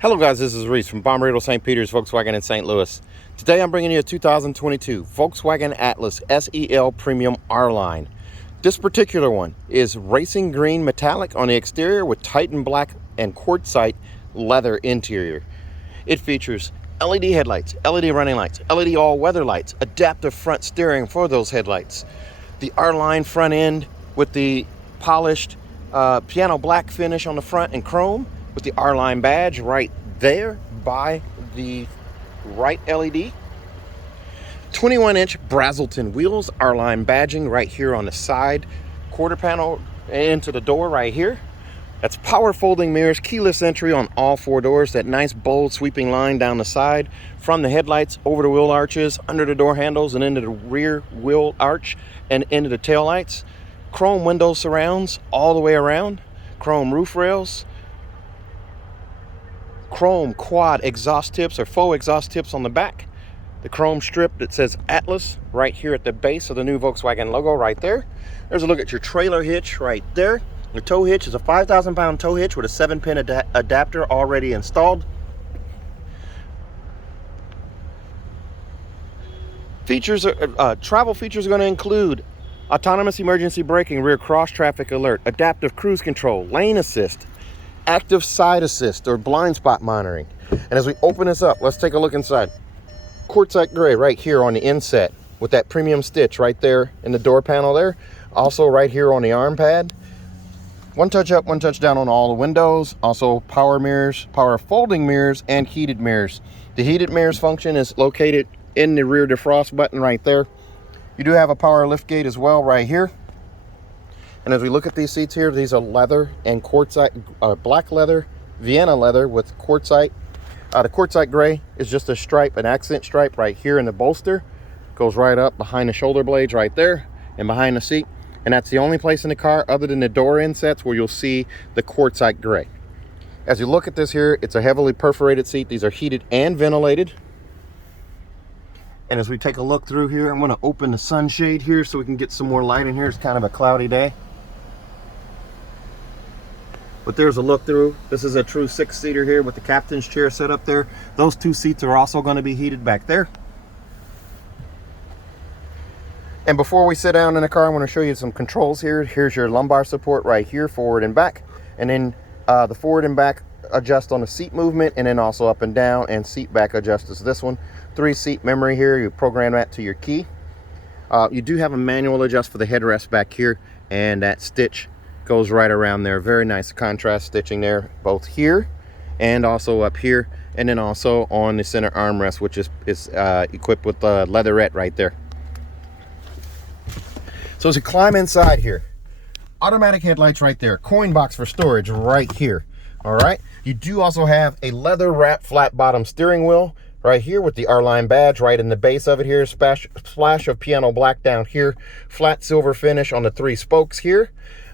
Hello guys, this is Reese from Bommarito St. Peter's Volkswagen in St. Louis. Today I'm bringing you a 2022 Volkswagen Atlas SEL Premium R-Line. This particular one is racing green metallic on the exterior with Titan black and quartzite leather interior. It features LED headlights, LED running lights, LED all-weather lights, adaptive front steering for those headlights. The R-Line front end with the polished piano black finish on the front and chrome, with the R-Line badge right there by the right LED. 21-inch Brazelton wheels, R-Line badging right here on the side quarter panel into the door right here. That's power folding mirrors, keyless entry on all four doors, that nice bold sweeping line down the side from the headlights over the wheel arches, under the door handles and into the rear wheel arch and into the tail lights. Chrome window surrounds all the way around, chrome roof rails, chrome quad exhaust tips or faux exhaust tips on the back, the chrome strip that says Atlas right here at the base of the new Volkswagen logo right there. There's a look at your trailer hitch right there. The tow hitch is a 5,000-pound tow hitch with a 7-pin adapter already installed. Features, travel features are going to include autonomous emergency braking, rear cross traffic alert, adaptive cruise control, lane assist, active side assist or blind spot monitoring. And as we open this up, let's take a look inside. Quartzite gray right here on the inset with that premium stitch right there in the door panel there. Also right here on the arm pad. One touch up, one touch down on all the windows. Also power mirrors, power folding mirrors, and heated mirrors. The heated mirrors function is located in the rear defrost button right there. You do have a power lift gate as well right here. And as we look at these seats here, these are leather and quartzite, black leather, Vienna leather with quartzite. The quartzite gray is just a stripe, an accent stripe right here in the bolster. Goes right up behind the shoulder blades right there and behind the seat. And that's the only place in the car other than the door insets where you'll see the quartzite gray. As you look at this here, it's a heavily perforated seat. These are heated and ventilated. And as we take a look through here, I'm going to open the sunshade here so we can get some more light in here. It's kind of a cloudy day. But there's a look through. This is a true 6-seater here with the captain's chair set up there. Those two seats are also going to be heated back there. And before we sit down in the car, I'm going to show you some controls here. Here's your lumbar support right here, forward and back. And then the forward and back adjust on the seat movement, and then also up and down, and seat back adjust is this one. 3-seat memory here. You program that to your key. You do have a manual adjust for the headrest back here, and that stitch goes right around there. Very nice contrast stitching there, both here and also up here, and then also on the center armrest, which is equipped with the leatherette right there. So as you climb inside here, automatic headlights right there, coin box for storage right here. All right, you do also have a leather wrap flat bottom steering wheel right here with the R-Line badge right in the base of it here. Splash of piano black down here, flat silver finish on the 3 spokes here.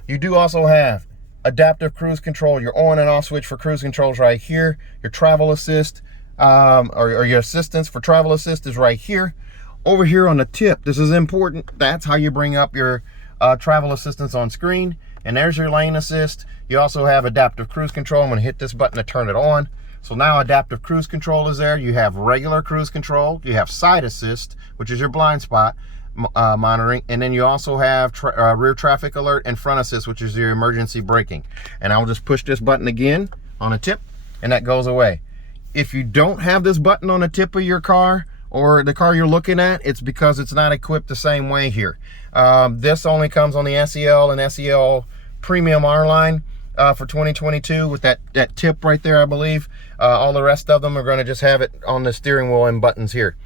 You do also have adaptive cruise control. Your on and off switch for cruise controls right here. Your travel assist or your assistance for travel assist is right here. Over here on the tip, this is important. That's how you bring up your travel assistance on screen. And there's your lane assist. You also have adaptive cruise control. I'm going to hit this button to turn it on. So now adaptive cruise control is there. You have regular cruise control. You have side assist, which is your blind spot monitoring, and then you also have rear traffic alert and front assist, which is your emergency braking. And I'll just push this button again on a tip, and that goes away. If you don't have this button on the tip of your car or the car you're looking at, it's because it's not equipped the same way here. This only comes on the SEL and SEL Premium R-Line for 2022 with that tip right there, I believe. All the rest of them are going to just have it on the steering wheel and buttons here.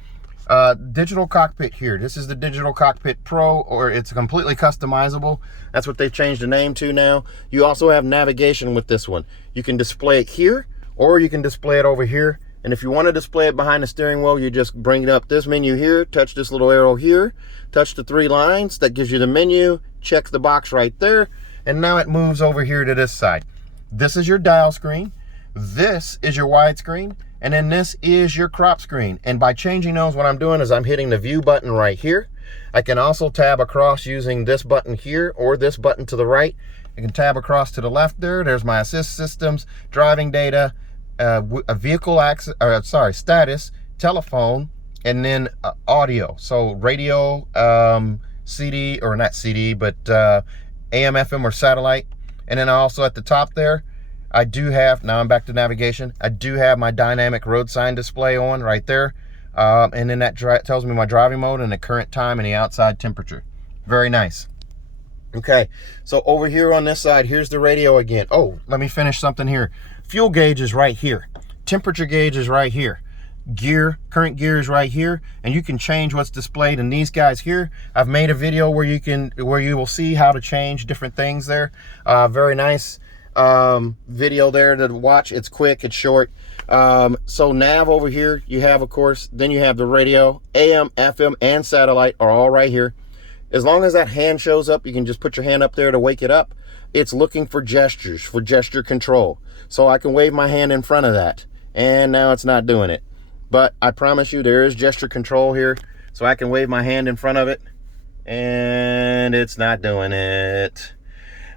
Digital cockpit here. This is the Digital Cockpit Pro, or it's completely customizable. That's what they've changed the name to now. You also have navigation with this one. You can display it here, or you can display it over here. And if you want to display it behind the steering wheel, you just bring up this menu here, touch this little arrow here, touch the 3 lines. That gives you the menu, check the box right there, and now it moves over here to this side. This is your dial screen. This is your widescreen. And then this is your crop screen. And by changing those, what I'm doing is I'm hitting the view button right here. I can also tab across using this button here or this button to the right. I can tab across to the left there. There's my assist systems, driving data, a vehicle access, or sorry, status, telephone, and then audio. So radio, CD, or not CD, but AM, FM, or satellite. And then also at the top there, I do have, now I'm back to navigation, I do have my dynamic road sign display on right there. And then that tells me my driving mode and the current time and the outside temperature. Very nice. Okay, so over here on this side, here's the radio again. Oh, let me finish something here. Fuel gauge is right here. Temperature gauge is right here. Current gear is right here, and you can change what's displayed in these guys here. I've made a video where you will see how to change different things there. Very nice video there to watch. It's quick, it's short. So nav over here you have, of course, then you have the radio, AM, FM, and satellite are all right here. As long as that hand shows up, you can just put your hand up there to wake it up. It's looking for gestures, for gesture control. So I can wave my hand in front of that, and now it's not doing it. But I promise you there is gesture control here, so I can wave my hand in front of it, and it's not doing it.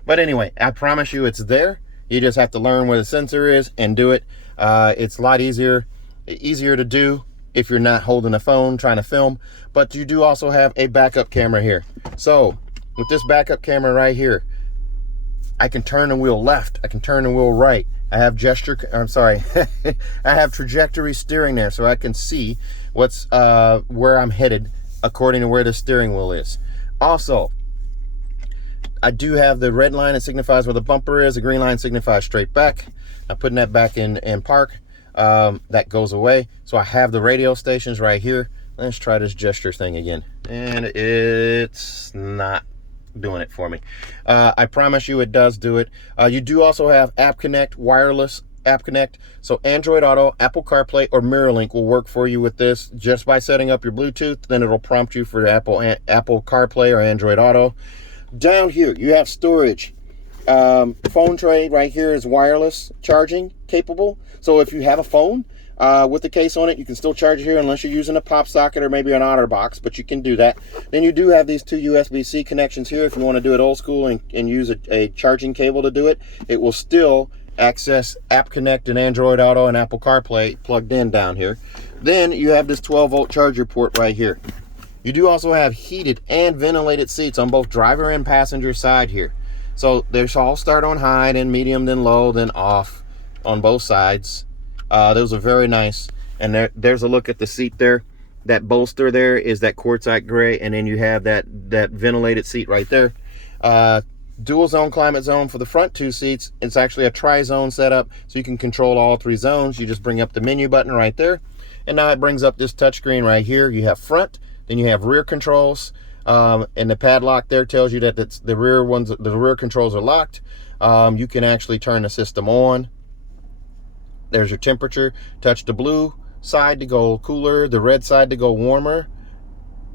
But anyway, I promise you it's there. You just have to learn where the sensor is and do it. It's a lot easier to do if you're not holding a phone trying to film. But you do also have a backup camera here. So with this backup camera right here, I can turn the wheel left, I can turn the wheel right. I have I have trajectory steering there, so I can see what's where I'm headed according to where the steering wheel is. Also, I do have the red line that signifies where the bumper is. The green line signifies straight back. I'm putting that back in park. That goes away. So I have the radio stations right here. Let's try this gesture thing again. And it's not doing it for me. I promise you it does do it. You do also have App Connect, wireless App Connect. So Android Auto, Apple CarPlay, or MirrorLink will work for you with this just by setting up your Bluetooth. Then it'll prompt you for Apple CarPlay or Android Auto. Down here you have storage. Phone tray right here is wireless charging capable. So if you have a phone with the case on it, you can still charge it here unless you're using a pop socket or maybe an OtterBox, but you can do that. Then you do have these two USB-C connections here if you want to do it old school and use a charging cable to do it. It will still access App Connect and Android Auto and Apple CarPlay plugged in down here. Then you have this 12-volt charger port right here. You do also have heated and ventilated seats on both driver and passenger side here. So they all start on high, then medium, then low, then off on both sides. Those are very nice. And there's a look at the seat there. That bolster there is that quartzite gray, and then you have that ventilated seat right there. Dual zone climate zone for the front two seats. It's actually a tri-zone setup, so you can control all three zones. You just bring up the menu button right there, and now it brings up this touchscreen right here. You have front, then you have rear controls, and the padlock there tells you that the rear controls are locked. You can actually turn the system on. There's your temperature. Touch the blue side to go cooler, the red side to go warmer.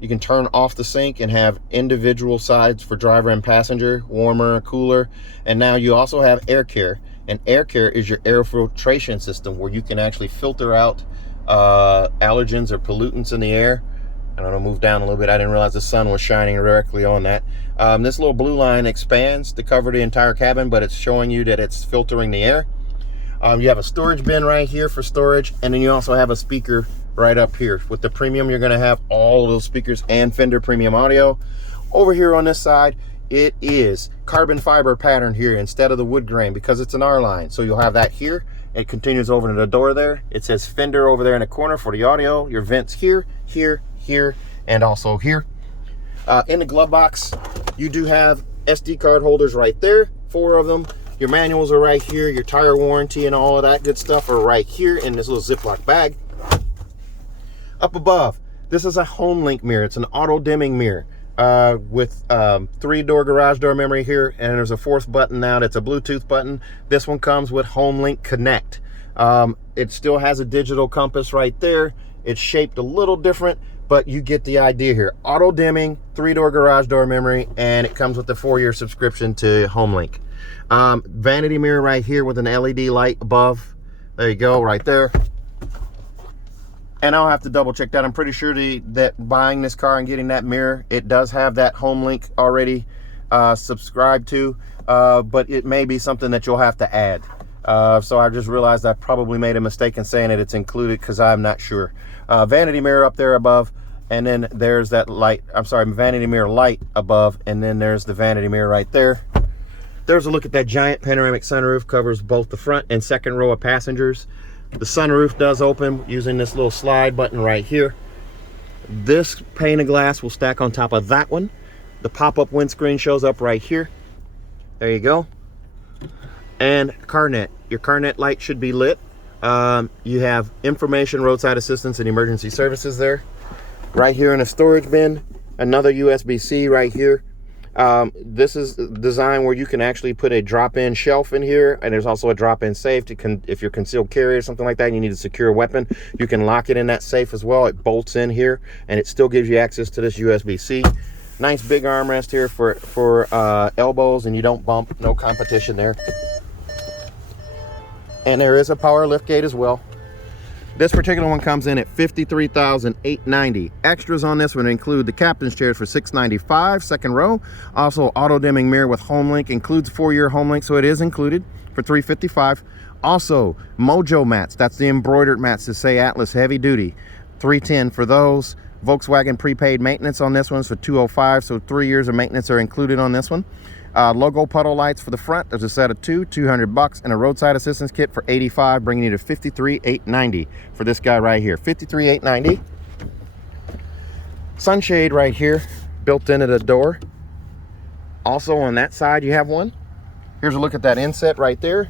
You can turn off the sync and have individual sides for driver and passenger, warmer, cooler. And now you also have air care. And air care is your air filtration system where you can actually filter out allergens or pollutants in the air. I don't know, move down a little bit. I didn't realize the sun was shining directly on that. This little blue line expands to cover the entire cabin, but it's showing you that it's filtering the air. You have a storage bin right here for storage, and then you also have a speaker right up here. With the premium, you're going to have all of those speakers and Fender premium audio. Over here on this side, it is carbon fiber pattern here instead of the wood grain because it's an R line. So you'll have that here. It continues over to the door there. It says Fender over there in the corner for the audio. Your vents here, here, here, and also here. In the glove box, you do have SD card holders right there, 4 of them. Your manuals are right here. Your tire warranty and all of that good stuff are right here in this little Ziploc bag. Up above, this is a HomeLink mirror. It's an auto dimming mirror with 3-door garage door memory here, and there's a 4th button now that's a Bluetooth button. This one comes with HomeLink Connect. It still has a digital compass right there. It's shaped a little different, but you get the idea here. Auto dimming, 3-door garage door memory, and it comes with the 4-year subscription to HomeLink. Vanity mirror right here with an LED light above. There you go, right there. And I'll have to double check that. I'm pretty sure that buying this car and getting that mirror, it does have that HomeLink already subscribed to, but it may be something that you'll have to add. So I just realized I probably made a mistake in saying it's included, because I'm not sure. Vanity mirror up there above, and then there's that light, I'm sorry, vanity mirror light above, and then there's the vanity mirror right there. There's a look at that giant panoramic sunroof, covers both the front and second row of passengers. The sunroof does open using this little slide button right here. This pane of glass will stack on top of that one. The pop-up windscreen shows up right here. There you go. And CarNet. Your CarNet light should be lit. You have information, roadside assistance, and emergency services there. Right here in a storage bin, another USB-C right here. This is designed where you can actually put a drop-in shelf in here, and there's also a drop-in safe to if you're concealed carry or something like that and you need to secure a weapon, you can lock it in that safe as well. It bolts in here, and it still gives you access to this USB-C. Nice big armrest here for elbows, and you don't bump. No competition there. And there is a power lift gate as well. This particular one comes in at $53,890. Extras on this one include the captain's chairs for $695, second row. Also, auto dimming mirror with home link, includes 4-year home link, so it is included for $355. Also, Mojo mats, that's the embroidered mats that say Atlas heavy duty, $310 for those. Volkswagen prepaid maintenance on this one for $205, so 3 years of maintenance are included on this one. Logo puddle lights for the front, there's a set of two, $200, and a roadside assistance kit for $85, bringing you to $53,890 for this guy right here. $53,890. Sunshade right here, built into the door. Also on that side you have one. Here's a look at that inset right there.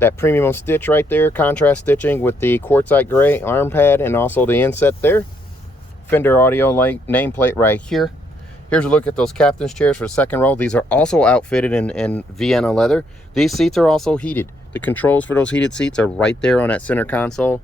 That premium stitch right there, contrast stitching with the quartzite gray arm pad, and also the inset there. Fender audio light nameplate right here. Here's a look at those captain's chairs for the second row. These are also outfitted in Vienna leather. These seats are also heated. The controls for those heated seats are right there on that center console.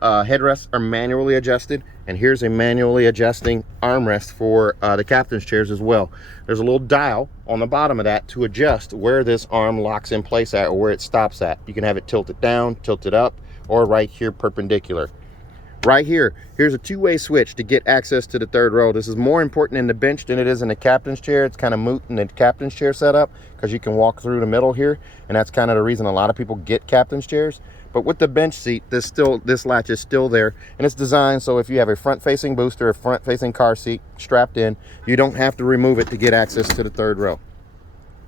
Headrests are manually adjusted, and here's a manually adjusting armrest for the captain's chairs as well. There's a little dial on the bottom of that to adjust where this arm locks in place at, or where it stops at. You can have it tilted down, tilted up, or right here perpendicular. Right here, here's a two-way switch to get access to the third row. This is more important in the bench than it is in the captain's chair. It's kind of moot in the captain's chair setup because you can walk through the middle here, and that's kind of the reason a lot of people get captain's chairs. But with the bench seat, this latch is still there, and it's designed so if you have a front-facing booster, a front-facing car seat strapped in, you don't have to remove it to get access to the third row.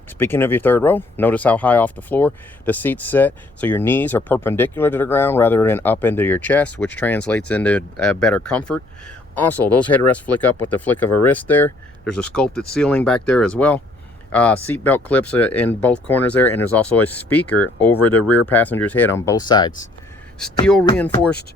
Speaking of your third row, notice how high off the floor the seat's set, so your knees are perpendicular to the ground rather than up into your chest, which translates into better comfort. Also, those headrests flick up with the flick of a wrist there. There's a sculpted ceiling back there as well. Seatbelt clips in both corners there, and there's also a speaker over the rear passenger's head on both sides. Steel reinforced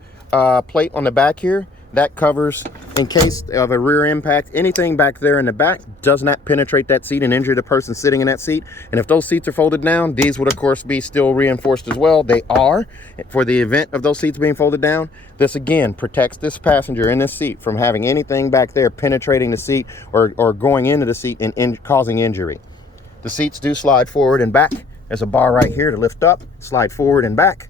plate on the back here. That covers, in case of a rear impact, anything back there in the back does not penetrate that seat and injure the person sitting in that seat. And if those seats are folded down, these would of course be still reinforced as well. They are. For the event of those seats being folded down, this again protects this passenger in this seat from having anything back there penetrating the seat or going into the seat and causing injury. The seats do slide forward and back. There's a bar right here to lift up, slide forward and back.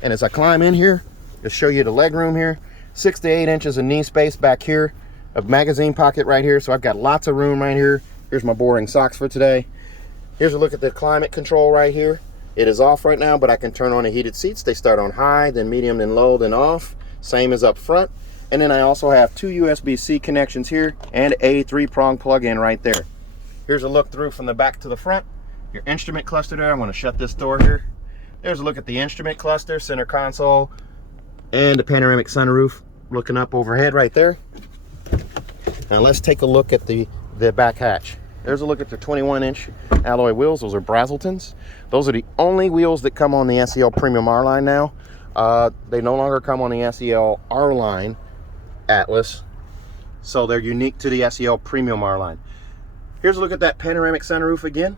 And as I climb in here, to show you the leg room here, 6 to 8 inches of knee space back here, a magazine pocket right here, so I've got lots of room right here. Here's my boring socks for today. Here's a look at the climate control right here. It is off right now, but I can turn on the heated seats. They start on high, then medium, then low, then off. Same as up front. And then I also have 2 USB-C connections here and a 3-prong plug-in right there. Here's a look through from the back to the front. Your instrument cluster there. I'm going to shut this door here. There's a look at the instrument cluster, center console, and the panoramic sunroof looking up overhead right there. Now let's take a look at the back hatch. There's a look at the 21-inch alloy wheels. Those are Brazeltons. Those are the only wheels that come on the SEL Premium R line now. They no longer come on the SEL R line Atlas, so they're unique to the SEL Premium R line. Here's a look at that panoramic sunroof again.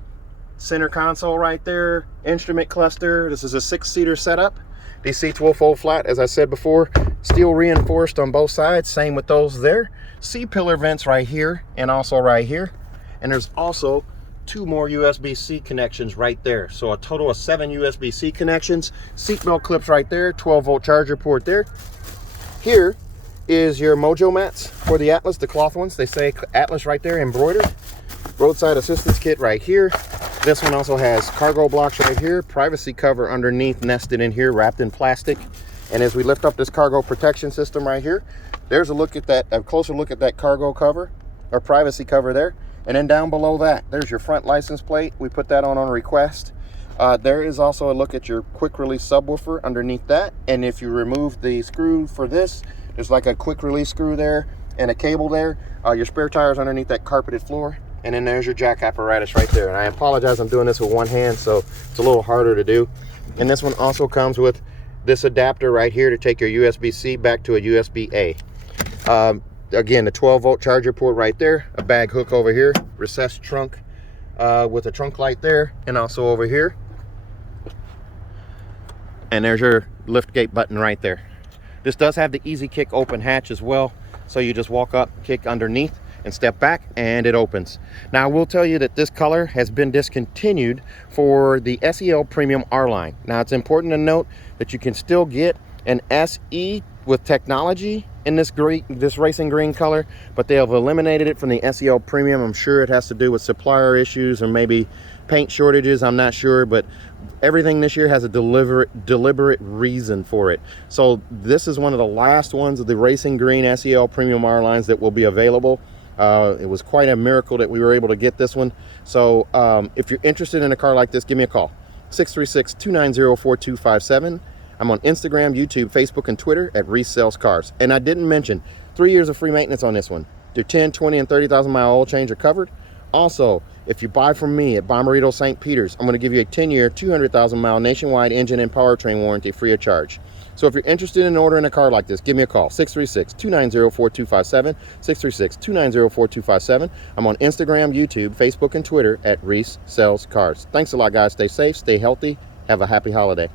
Center console right there, instrument cluster. This is a 6-seater setup. These seats will fold flat, as I said before. Steel reinforced on both sides, same with those there. C-pillar vents right here and also right here. And there's also 2 more USB-C connections right there. So a total of 7 USB-C connections. Seatbelt clips right there, 12-volt charger port there. Here is your Mojo mats for the Atlas, the cloth ones. They say Atlas right there, embroidered. Roadside assistance kit right here. This one also has cargo blocks right here, privacy cover underneath nested in here, wrapped in plastic. And as we lift up this cargo protection system right here, there's a closer look at that cargo cover or privacy cover there. And then down below that, there's your front license plate. We put that on request. There is also a look at your quick release subwoofer underneath that. And if you remove the screw for this, there's like a quick release screw there and a cable there. Your spare tires underneath that carpeted floor. And then there's your jack apparatus right there. And I apologize, I'm doing this with one hand, so it's a little harder to do. And this one also comes with this adapter right here to take your USB-C back to a USB-A. Again, the 12-volt charger port right there, a bag hook over here, recessed trunk with a trunk light there, and also over here. And there's your lift gate button right there. This does have the easy kick open hatch as well, so you just walk up, kick underneath, and step back, and it opens. Now, I will tell you that this color has been discontinued for the SEL Premium R line. Now, it's important to note that you can still get an SE with technology in this racing green color, but they have eliminated it from the SEL Premium. I'm sure it has to do with supplier issues or maybe paint shortages, I'm not sure, but everything this year has a deliberate reason for it. So this is one of the last ones of the racing green SEL Premium R lines that will be available. It was quite a miracle that we were able to get this one. So if you're interested in a car like this, give me a call. 636-290-4257. I'm on Instagram, YouTube, Facebook, and Twitter at Reese Sells Cars. And I didn't mention 3 years of free maintenance on this one. Your 10, 20, and 30,000 mile oil change are covered. Also, if you buy from me at Bommarito St. Peter's, I'm going to give you a 10-year, 200,000 mile nationwide engine and powertrain warranty free of charge. So if you're interested in ordering a car like this, give me a call. 636-290-4257. 636-290-4257. I'm on Instagram, YouTube, Facebook, and Twitter at Reese Sells Cars. Thanks a lot, guys. Stay safe, stay healthy. Have a happy holiday.